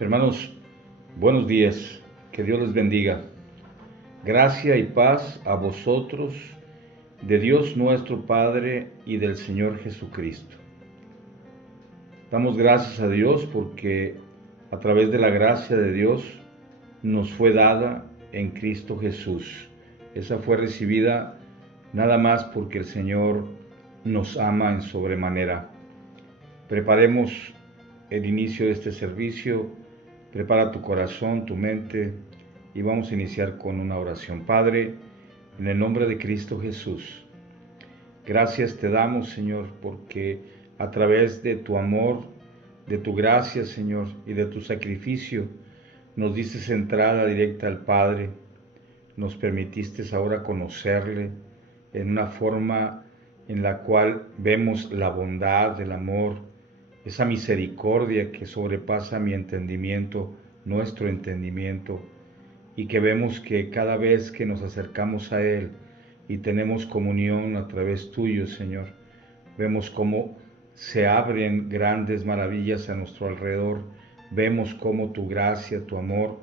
Hermanos, buenos días, que Dios les bendiga. Gracia y paz a vosotros, de Dios nuestro Padre y del Señor Jesucristo. Damos gracias a Dios porque a través de la gracia de Dios nos fue dada en Cristo Jesús. Esa fue recibida nada más porque el Señor nos ama en sobremanera. Preparemos el inicio de este servicio. Prepara tu corazón, tu mente y vamos a iniciar con una oración. Padre, en el nombre de Cristo Jesús, gracias te damos, Señor, porque a través de tu amor, de tu gracia, Señor, y de tu sacrificio, nos diste entrada directa al Padre, nos permitiste ahora conocerle en una forma en la cual vemos la bondad, el amor, esa misericordia que sobrepasa mi entendimiento, nuestro entendimiento, y que vemos que cada vez que nos acercamos a Él y tenemos comunión a través tuyo, Señor, vemos cómo se abren grandes maravillas a nuestro alrededor, vemos cómo tu gracia, tu amor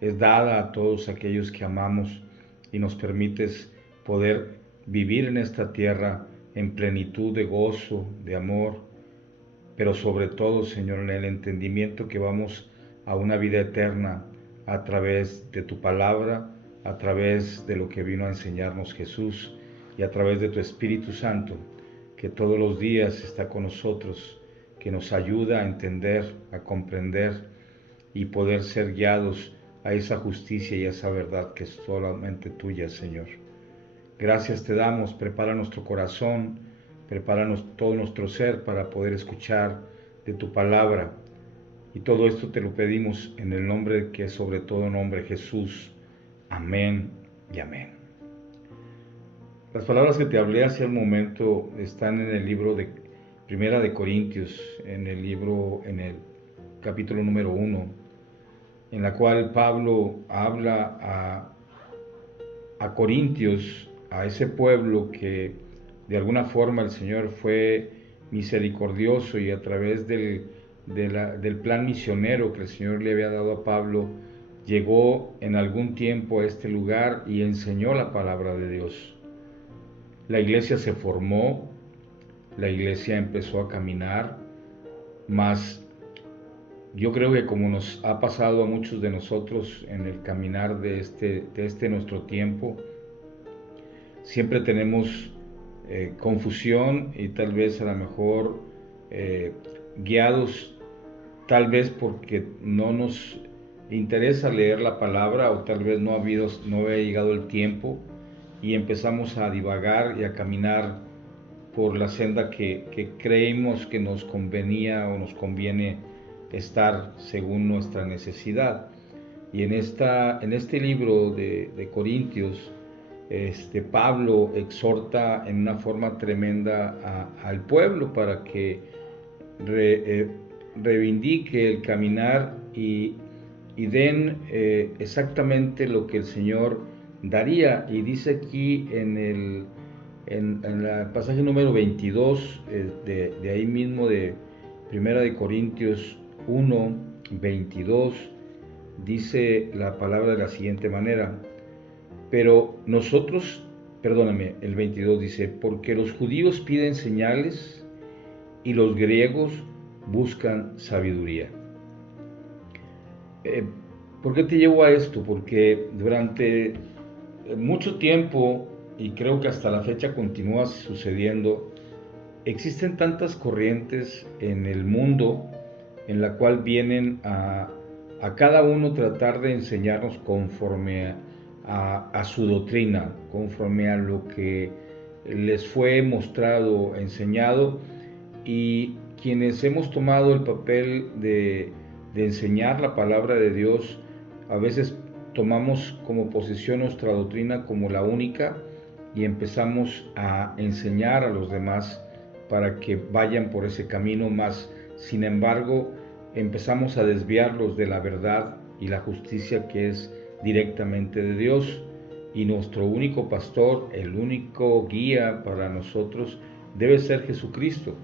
es dada a todos aquellos que amamos y nos permites poder vivir en esta tierra en plenitud de gozo, de amor, pero sobre todo, Señor, en el entendimiento que vamos a una vida eterna a través de tu palabra, a través de lo que vino a enseñarnos Jesús y a través de tu Espíritu Santo, que todos los días está con nosotros, que nos ayuda a entender, a comprender y poder ser guiados a esa justicia y a esa verdad que es solamente tuya, Señor. Gracias te damos, prepara nuestro corazón, prepáranos todo nuestro ser para poder escuchar de tu palabra. Y todo esto te lo pedimos en el nombre que es sobre todo nombre, Jesús. Amén y amén. Las palabras que te hablé hace un momento están en el libro de Primera de Corintios, en el capítulo número 1, en la cual Pablo habla a Corintios, a ese pueblo que de alguna forma el Señor fue misericordioso y a través del plan misionero que el Señor le había dado a Pablo, llegó en algún tiempo a este lugar y enseñó la palabra de Dios. La iglesia se formó, la iglesia empezó a caminar, mas yo creo que como nos ha pasado a muchos de nosotros en el caminar de este nuestro tiempo, siempre tenemos confusión y tal vez a lo mejor guiados tal vez porque no nos interesa leer la palabra o tal vez no ha llegado el tiempo y empezamos a divagar y a caminar por la senda que creímos que nos convenía o nos conviene estar según nuestra necesidad. Y en este libro de Corintios, Pablo exhorta en una forma tremenda al pueblo para que reivindique el caminar y den exactamente lo que el Señor daría. Y dice aquí en el pasaje número 22 de ahí mismo de Primera de Corintios 1, 22, dice la palabra de la siguiente manera: pero nosotros, perdóname, el 22 dice, porque los judíos piden señales y los griegos buscan sabiduría. ¿Por qué te llevo a esto? Porque durante mucho tiempo, y creo que hasta la fecha continúa sucediendo, existen tantas corrientes en el mundo en la cual vienen a cada uno tratar de enseñarnos conforme a su doctrina, conforme a lo que les fue mostrado, enseñado, y quienes hemos tomado el papel de enseñar la palabra de Dios, a veces tomamos como posición nuestra doctrina como la única y empezamos a enseñar a los demás para que vayan por ese camino, más sin embargo empezamos a desviarlos de la verdad y la justicia que es directamente de Dios. Y nuestro único pastor, el único guía para nosotros debe ser Jesucristo.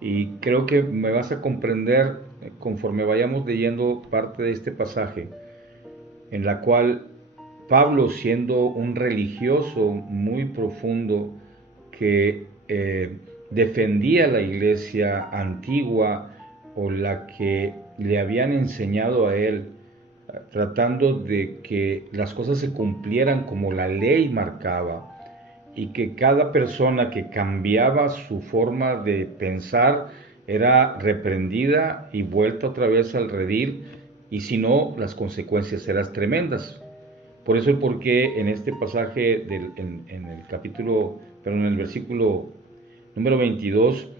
Y creo que me vas a comprender conforme vayamos leyendo parte de este pasaje, en la cual Pablo, siendo un religioso muy profundo que defendía la iglesia antigua o la que le habían enseñado a él, tratando de que las cosas se cumplieran como la ley marcaba, y que cada persona que cambiaba su forma de pensar era reprendida y vuelta otra vez al redil, y si no, las consecuencias eran tremendas. Por eso el porqué en este pasaje en el capítulo, perdón, en el versículo número 22,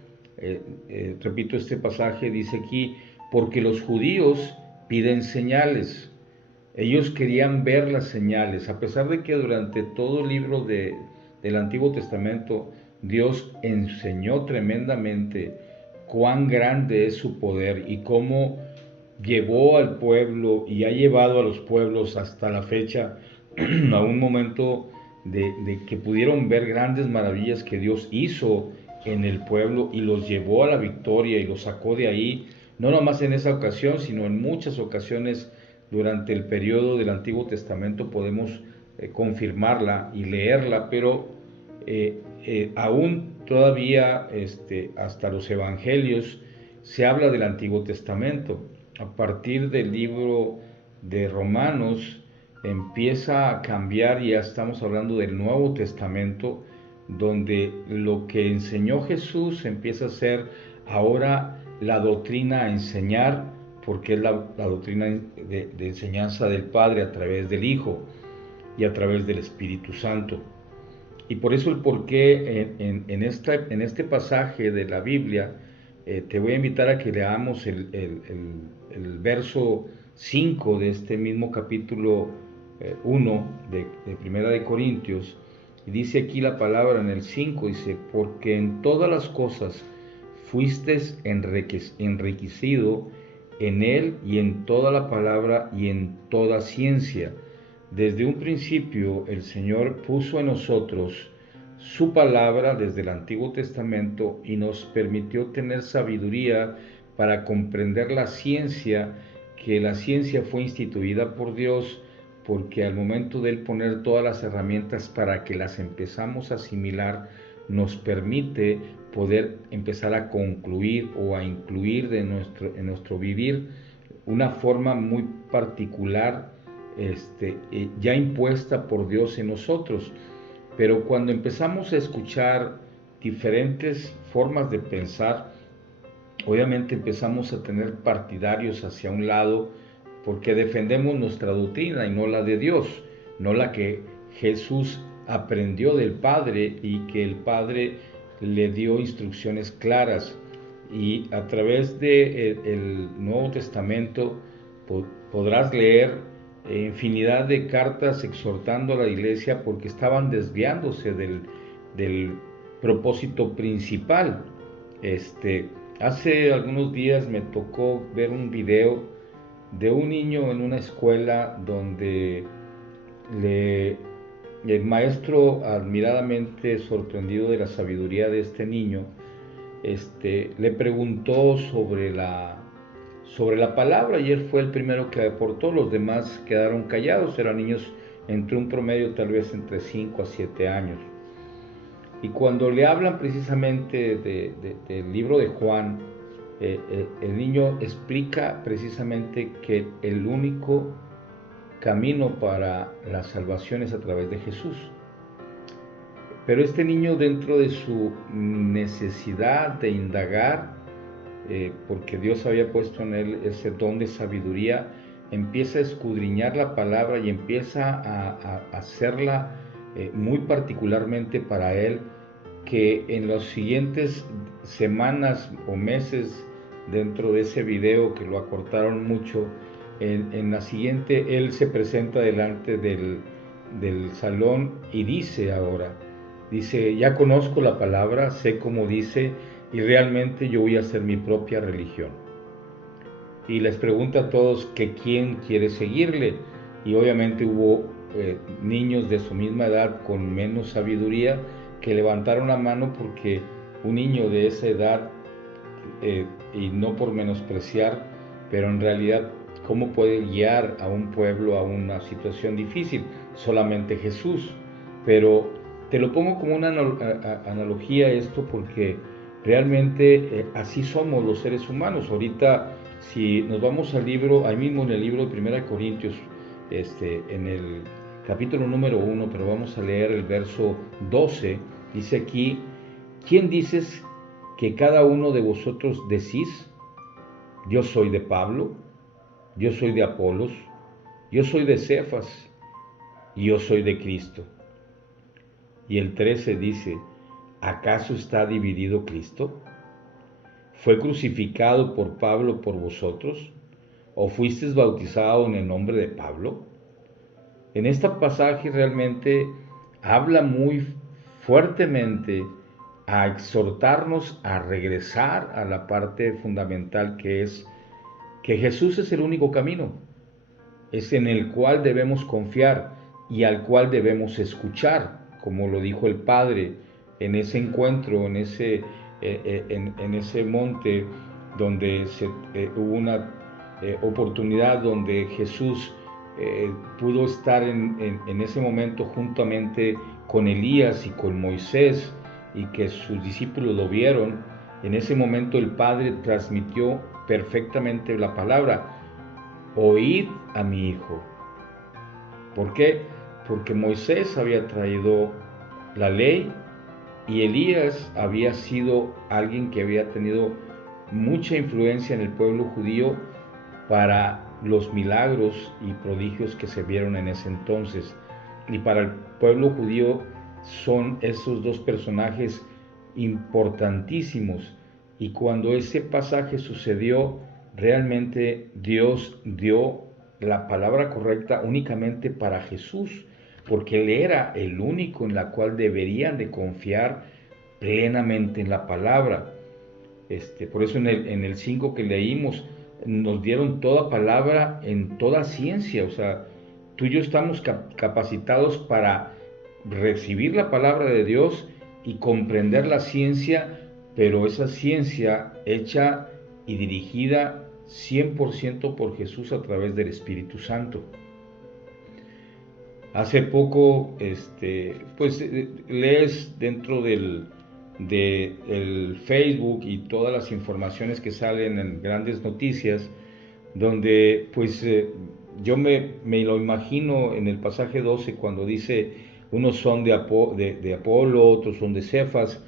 repito este pasaje, dice aquí, porque los judíos piden señales. Ellos querían ver las señales, a pesar de que durante todo el libro del Antiguo Testamento Dios enseñó tremendamente cuán grande es su poder y cómo llevó al pueblo y ha llevado a los pueblos hasta la fecha a un momento de que pudieron ver grandes maravillas que Dios hizo en el pueblo y los llevó a la victoria y los sacó de ahí, no nomás en esa ocasión, sino en muchas ocasiones durante el periodo del Antiguo Testamento podemos confirmarla y leerla, pero aún todavía hasta los evangelios se habla del Antiguo Testamento. A partir del libro de Romanos empieza a cambiar, y ya estamos hablando del Nuevo Testamento, donde lo que enseñó Jesús empieza a ser ahora la doctrina a enseñar, porque es la doctrina de enseñanza del Padre a través del Hijo y a través del Espíritu Santo. Y por eso el porqué en este pasaje de la Biblia, te voy a invitar a que leamos el verso 5 de este mismo capítulo 1 de Primera de Corintios. Y dice aquí la palabra en el 5, dice, porque en todas las cosas fuiste enriquecido en él y en toda la palabra y en toda ciencia. Desde un principio el Señor puso en nosotros su palabra desde el Antiguo Testamento y nos permitió tener sabiduría para comprender la ciencia, que la ciencia fue instituida por Dios, porque al momento de Él poner todas las herramientas para que las empezamos a asimilar, nos permite poder empezar a concluir o a incluir en nuestro vivir una forma muy particular, ya impuesta por Dios en nosotros. Pero cuando empezamos a escuchar diferentes formas de pensar, obviamente empezamos a tener partidarios hacia un lado, porque defendemos nuestra doctrina y no la de Dios, no la que Jesús aprendió del Padre y que el Padre le dio instrucciones claras. Y a través del Nuevo Testamento podrás leer infinidad de cartas exhortando a la iglesia, porque estaban desviándose del propósito principal. Hace algunos días me tocó ver un video de un niño en una escuela donde el maestro, admiradamente sorprendido de la sabiduría de este niño, le preguntó sobre la palabra, y él fue el primero que aportó. Los demás quedaron callados, eran niños entre un promedio tal vez entre 5 a 7 años. Y cuando le hablan precisamente del libro de Juan, el niño explica precisamente que el único camino para la salvación es a través de Jesús. Pero este niño, dentro de su necesidad de indagar, porque Dios había puesto en él ese don de sabiduría, empieza a escudriñar la palabra y empieza a hacerla muy particularmente para él, que en las siguientes semanas o meses, dentro de ese video que lo acortaron mucho, en la siguiente él se presenta delante del salón y dice ya conozco la palabra, sé cómo dice, y realmente yo voy a hacer mi propia religión. Y les pregunta a todos que quién quiere seguirle, y obviamente hubo niños de su misma edad con menos sabiduría que levantaron la mano, porque un niño de esa edad y no por menospreciar, pero en realidad, ¿cómo puede guiar a un pueblo a una situación difícil? Solamente Jesús. Pero te lo pongo como una analogía esto porque realmente así somos los seres humanos. Ahorita, si nos vamos al libro, ahí mismo en el libro de Primera de Corintios, en el capítulo número 1, pero vamos a leer el verso 12, dice aquí: ¿quién dices que cada uno de vosotros decís? Yo soy de Pablo, yo soy de Apolos, yo soy de Cefas, y yo soy de Cristo. Y el 13 dice: ¿acaso está dividido Cristo? ¿Fue crucificado por Pablo por vosotros? ¿O fuisteis bautizado en el nombre de Pablo? En este pasaje realmente habla muy fuertemente a exhortarnos a regresar a la parte fundamental, que es que Jesús es el único camino, es en el cual debemos confiar y al cual debemos escuchar, como lo dijo el Padre en ese encuentro, en ese monte donde hubo una oportunidad donde Jesús pudo estar en ese momento juntamente con Elías y con Moisés, y que sus discípulos lo vieron. En ese momento el Padre transmitió perfectamente la palabra: oíd a mi hijo. ¿Por qué? Porque Moisés había traído la ley y Elías había sido alguien que había tenido mucha influencia en el pueblo judío para los milagros y prodigios que se vieron en ese entonces. Y para el pueblo judío son esos dos personajes importantísimos. Y cuando ese pasaje sucedió, realmente Dios dio la palabra correcta únicamente para Jesús, porque Él era el único en la cual deberían de confiar plenamente en la palabra. Por eso en el 5 que leímos, nos dieron toda palabra en toda ciencia. O sea, tú y yo estamos capacitados para recibir la palabra de Dios y comprender la ciencia, pero esa ciencia hecha y dirigida 100% por Jesús a través del Espíritu Santo. Hace poco, pues lees dentro del Facebook y todas las informaciones que salen en grandes noticias, donde pues yo me lo imagino en el pasaje 12 cuando dice: unos son de Apolo, otros son de Cefas.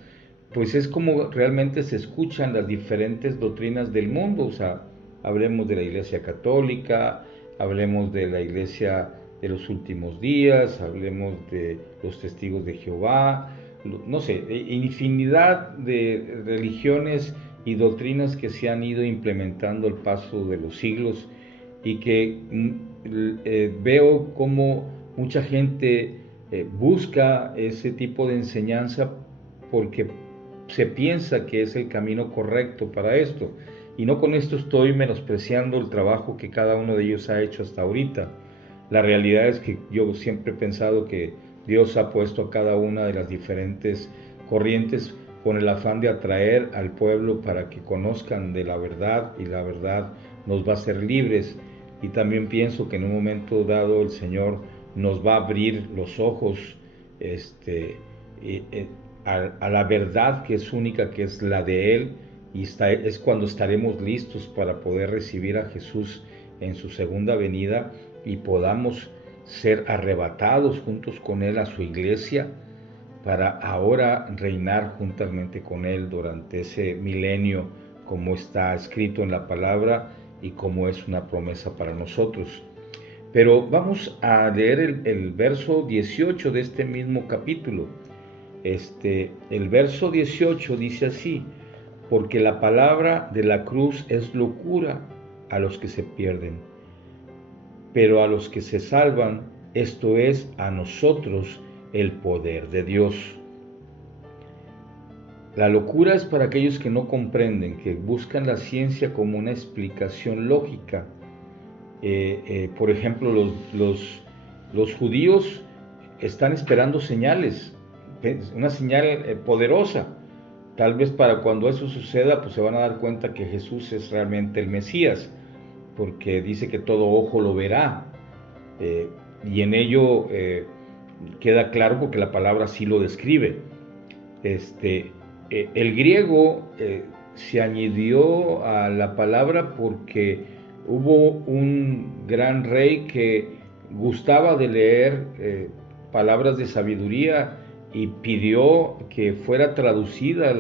Pues es como realmente se escuchan las diferentes doctrinas del mundo. O sea, hablemos de la Iglesia Católica, hablemos de la Iglesia de los últimos días, hablemos de los testigos de Jehová, no sé, infinidad de religiones y doctrinas que se han ido implementando al paso de los siglos, y que veo como mucha gente busca ese tipo de enseñanza porque se piensa que es el camino correcto para esto. Y no con esto estoy menospreciando el trabajo que cada uno de ellos ha hecho hasta ahorita. La realidad es que yo siempre he pensado que Dios ha puesto a cada una de las diferentes corrientes con el afán de atraer al pueblo para que conozcan de la verdad, y la verdad nos va a hacer libres. Y también pienso que en un momento dado el Señor nos va a abrir los ojos a la verdad que es única, que es la de Él, y es cuando estaremos listos para poder recibir a Jesús en su segunda venida y podamos ser arrebatados juntos con Él a su iglesia, para ahora reinar juntamente con Él durante ese milenio, como está escrito en la palabra y como es una promesa para nosotros. Pero vamos a leer el verso 18 de este mismo capítulo. El verso 18 dice así: porque la palabra de la cruz es locura a los que se pierden, pero a los que se salvan, esto es, a nosotros, el poder de Dios. La locura es para aquellos que no comprenden, que buscan la ciencia como una explicación lógica. Por ejemplo, los judíos están esperando señales, una señal poderosa, tal vez para cuando eso suceda, pues se van a dar cuenta que Jesús es realmente el Mesías, porque dice que todo ojo lo verá, y en ello queda claro porque la palabra así lo describe. El griego se añadió a la palabra porque hubo un gran rey que gustaba de leer palabras de sabiduría y pidió que fuera traducida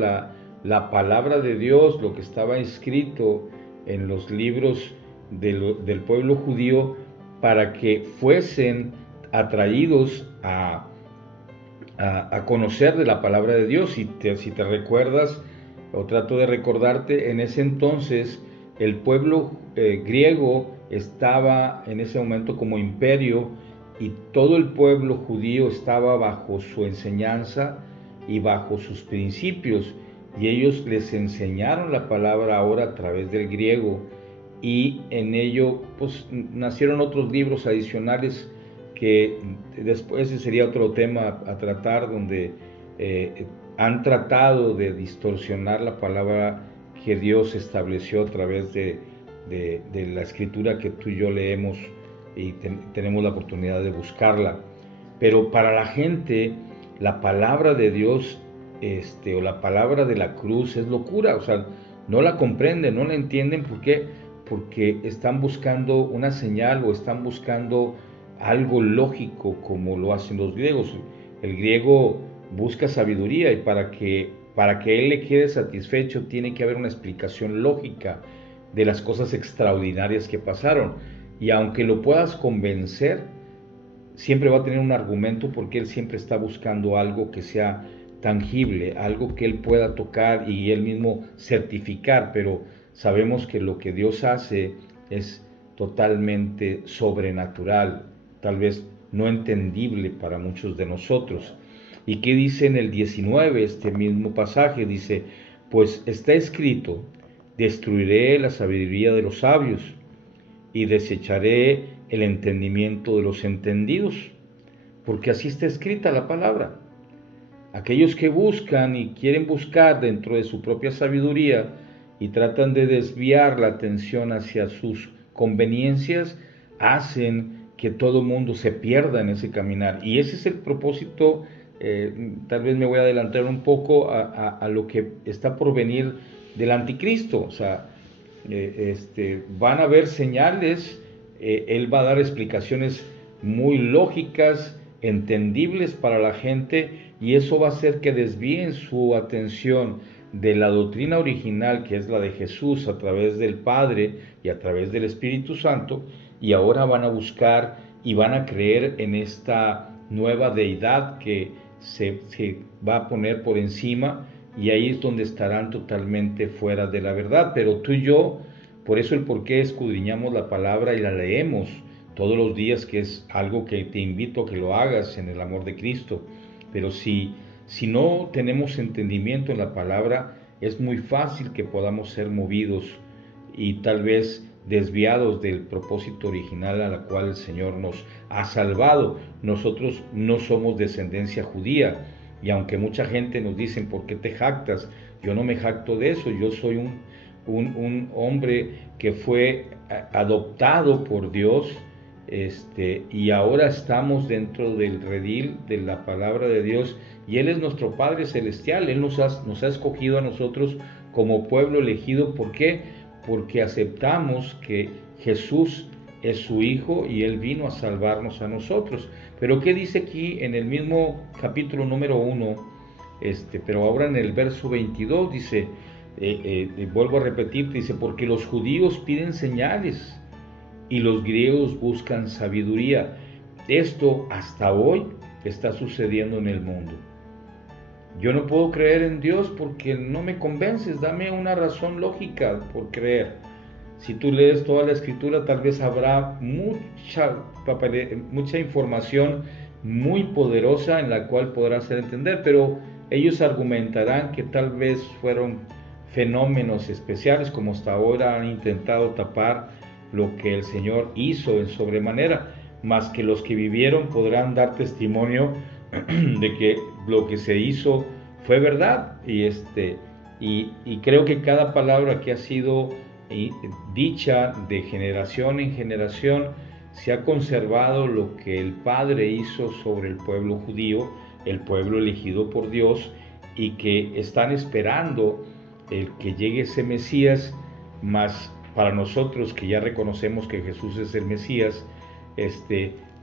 la palabra de Dios, lo que estaba escrito en los libros del pueblo judío, para que fuesen atraídos a conocer de la palabra de Dios. Si te recuerdas, o trato de recordarte, en ese entonces el pueblo griego estaba en ese momento como imperio, y todo el pueblo judío estaba bajo su enseñanza y bajo sus principios, y ellos les enseñaron la palabra ahora a través del griego, y en ello pues nacieron otros libros adicionales que después ese sería otro tema a tratar, donde han tratado de distorsionar la palabra que Dios estableció a través de la escritura que tú y yo leemos, y tenemos la oportunidad de buscarla. Pero para la gente, la palabra de Dios o la palabra de la cruz es locura, o sea, no la comprenden, no la entienden. ¿Por qué? Porque están buscando una señal, o están buscando algo lógico, como lo hacen los griegos. El griego busca sabiduría, y para que él le quede satisfecho tiene que haber una explicación lógica de las cosas extraordinarias que pasaron. Y aunque lo puedas convencer, siempre va a tener un argumento, porque él siempre está buscando algo que sea tangible, algo que él pueda tocar y él mismo certificar. Pero sabemos que lo que Dios hace es totalmente sobrenatural, tal vez no entendible para muchos de nosotros. ¿Y qué dice en el 19, este mismo pasaje? Dice, pues está escrito, destruiré la sabiduría de los sabios y desecharé el entendimiento de los entendidos, porque así está escrita la palabra. Aquellos que buscan y quieren buscar dentro de su propia sabiduría y tratan de desviar la atención hacia sus conveniencias, hacen que todo mundo se pierda en ese caminar. Y ese es el propósito. Tal vez me voy a adelantar un poco a lo que está por venir del anticristo. O sea, van a haber señales, él va a dar explicaciones muy lógicas, entendibles para la gente, y eso va a hacer que desvíen su atención de la doctrina original, que es la de Jesús a través del Padre y a través del Espíritu Santo, y ahora van a buscar y van a creer en esta nueva deidad que se va a poner por encima, y ahí es donde estarán totalmente fuera de la verdad. Pero tú y yo, por eso el por qué escudriñamos la palabra y la leemos todos los días, que es algo que te invito a que lo hagas en el amor de Cristo. Pero si no tenemos entendimiento en la palabra, es muy fácil que podamos ser movidos y tal vez desviados del propósito original a la cual el Señor nos ha salvado. Nosotros no somos descendencia judía, y aunque mucha gente nos dice, ¿por qué te jactas? Yo no me jacto de eso. Yo soy un hombre que fue adoptado por Dios, y ahora estamos dentro del redil de la palabra de Dios, y Él es nuestro Padre Celestial. Él nos ha escogido a nosotros como pueblo elegido. ¿Por qué? Porque aceptamos que Jesús es su Hijo y Él vino a salvarnos a nosotros. Pero ¿qué dice aquí en el mismo capítulo número 1? Pero ahora en el verso 22 dice, vuelvo a repetir, dice, porque los judíos piden señales y los griegos buscan sabiduría. Esto hasta hoy está sucediendo en el mundo. Yo no puedo creer en Dios porque no me convences. Dame una razón lógica por creer. Si tú lees toda la escritura, tal vez habrá mucha información muy poderosa en la cual podrás hacer entender, pero ellos argumentarán que tal vez fueron fenómenos especiales, como hasta ahora han intentado tapar lo que el Señor hizo en sobremanera, mas que los que vivieron podrán dar testimonio de que lo que se hizo fue verdad. Y Y creo que cada palabra que ha sido dicha de generación en generación, se ha conservado lo que el Padre hizo sobre el pueblo judío, el pueblo elegido por Dios, y que están esperando el que llegue ese Mesías. Más para nosotros que ya reconocemos que Jesús es el Mesías,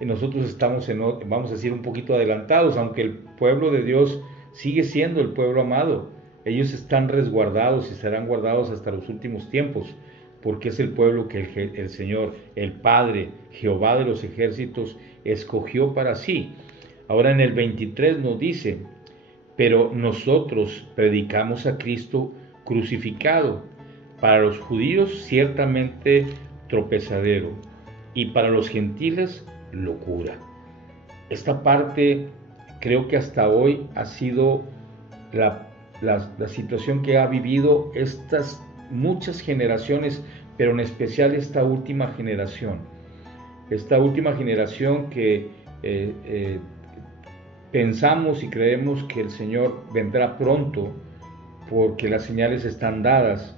nosotros estamos, vamos a decir, un poquito adelantados, aunque el pueblo de Dios sigue siendo el pueblo amado. Ellos están resguardados y serán guardados hasta los últimos tiempos, porque es el pueblo que el Señor, el Padre, Jehová de los ejércitos, escogió para sí. Ahora en el 23 nos dice: pero nosotros predicamos a Cristo crucificado, para los judíos ciertamente tropezadero, y para los gentiles locura. Esta parte creo que hasta hoy ha sido la situación que ha vivido estas muchas generaciones, pero en especial esta última generación. Esta última generación que pensamos y creemos que el Señor vendrá pronto, porque las señales están dadas.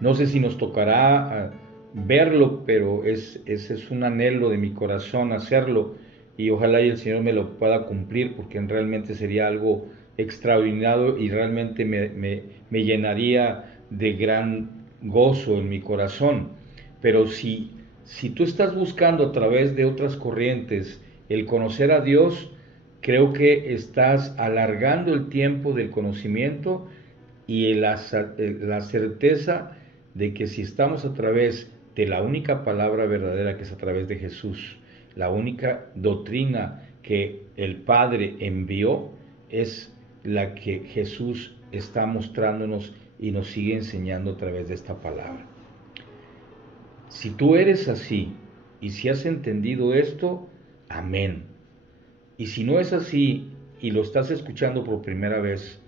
No sé si nos tocará verlo, pero ese es un anhelo de mi corazón hacerlo, y ojalá y el Señor me lo pueda cumplir, porque realmente sería algo extraordinario y realmente me llenaría de gran gozo en mi corazón. Pero si tú estás buscando a través de otras corrientes el conocer a Dios, creo que estás alargando el tiempo del conocimiento y la certeza de que si estamos a través de la única palabra verdadera, que es a través de Jesús, la única doctrina que el Padre envió, es la que Jesús está mostrándonos y nos sigue enseñando a través de esta palabra. Si tú eres así y si has entendido esto, amén. Y si no es así y lo estás escuchando por primera vez,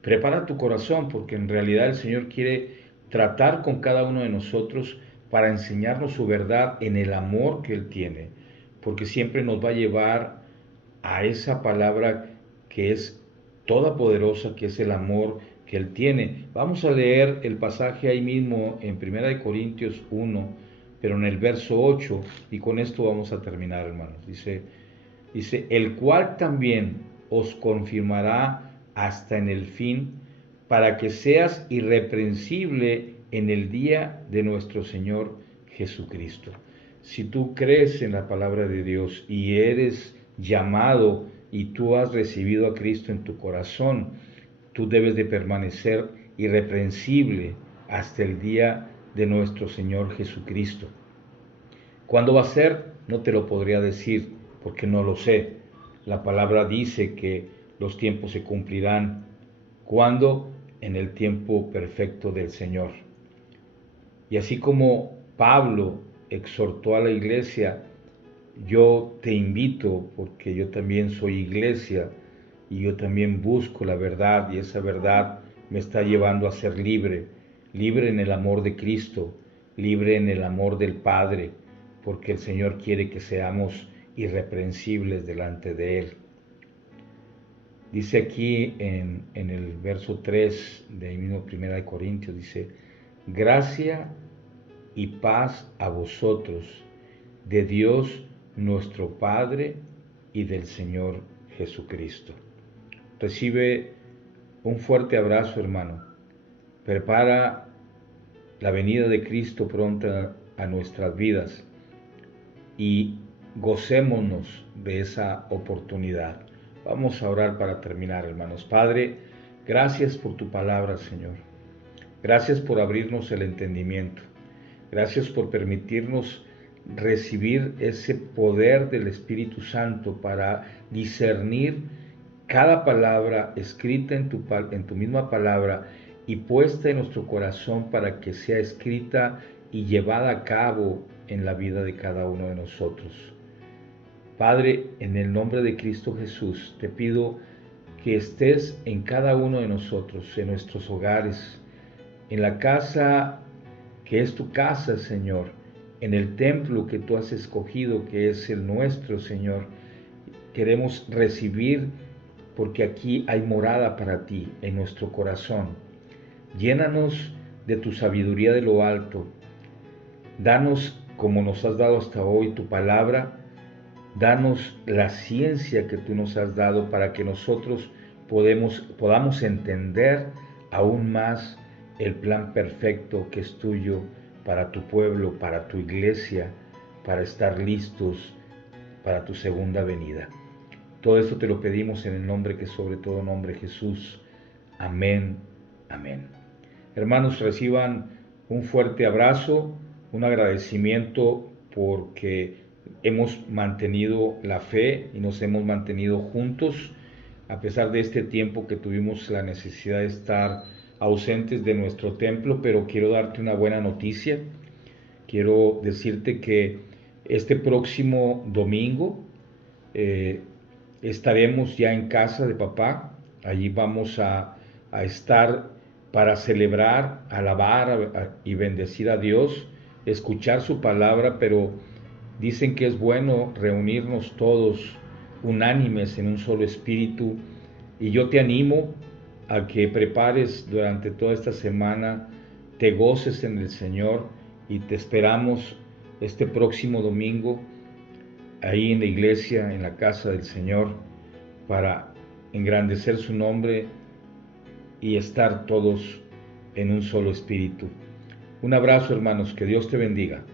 prepara tu corazón, porque en realidad el Señor quiere tratar con cada uno de nosotros para enseñarnos su verdad en el amor que Él tiene, porque siempre nos va a llevar a esa palabra que es todopoderosa, que es el amor que Él tiene. Vamos a leer el pasaje ahí mismo en 1 Corintios 1, pero en el verso 8, y con esto vamos a terminar, hermanos. Dice, el cual también os confirmará hasta en el fin, para que seas irreprensible en el día de nuestro Señor Jesucristo. Si tú crees en la palabra de Dios y eres llamado y tú has recibido a Cristo en tu corazón, tú debes de permanecer irreprensible hasta el día de nuestro Señor Jesucristo. ¿Cuándo va a ser? No te lo podría decir, porque no lo sé. La palabra dice que los tiempos se cumplirán. ¿Cuándo? En el tiempo perfecto del Señor. Y así como Pablo exhortó a la iglesia, yo te invito, porque yo también soy iglesia y yo también busco la verdad, y esa verdad me está llevando a ser libre, libre en el amor de Cristo, libre en el amor del Padre, porque el Señor quiere que seamos irreprensibles delante de Él. Dice aquí en el verso 3 de mismo 1 Corintios, dice, gracia y paz a vosotros, de Dios nuestro Padre y del Señor Jesucristo. Recibe un fuerte abrazo, hermano. Prepara la venida de Cristo pronta a nuestras vidas y gocémonos de esa oportunidad. Vamos a orar para terminar, hermanos. Padre, gracias por tu palabra, Señor. Gracias por abrirnos el entendimiento. Gracias por permitirnos recibir ese poder del Espíritu Santo para discernir cada palabra escrita en tu misma palabra y puesta en nuestro corazón para que sea escrita y llevada a cabo en la vida de cada uno de nosotros. Padre, en el nombre de Cristo Jesús, te pido que estés en cada uno de nosotros, en nuestros hogares, en la casa que es tu casa, Señor, en el templo que tú has escogido, que es el nuestro, Señor. Queremos recibir porque aquí hay morada para ti en nuestro corazón. Llénanos de tu sabiduría de lo alto. Danos, como nos has dado hasta hoy, tu palabra. Danos la ciencia que tú nos has dado para que nosotros podamos entender aún más el plan perfecto que es tuyo para tu pueblo, para tu iglesia, para estar listos para tu segunda venida. Todo esto te lo pedimos en el nombre que sobre todo nombre, Jesús. Amén, amén. Hermanos, reciban un fuerte abrazo, un agradecimiento porque hemos mantenido la fe y nos hemos mantenido juntos a pesar de este tiempo que tuvimos la necesidad de estar ausentes de nuestro templo, pero quiero darte una buena noticia. Quiero decirte que este próximo domingo estaremos ya en casa de papá. Allí vamos a estar para celebrar, alabar y bendecir a Dios, escuchar su palabra, pero dicen que es bueno reunirnos todos unánimes en un solo espíritu, y yo te animo a que prepares durante toda esta semana, te goces en el Señor, y te esperamos este próximo domingo ahí en la iglesia, en la casa del Señor, para engrandecer su nombre y estar todos en un solo espíritu. Un abrazo, hermanos, que Dios te bendiga.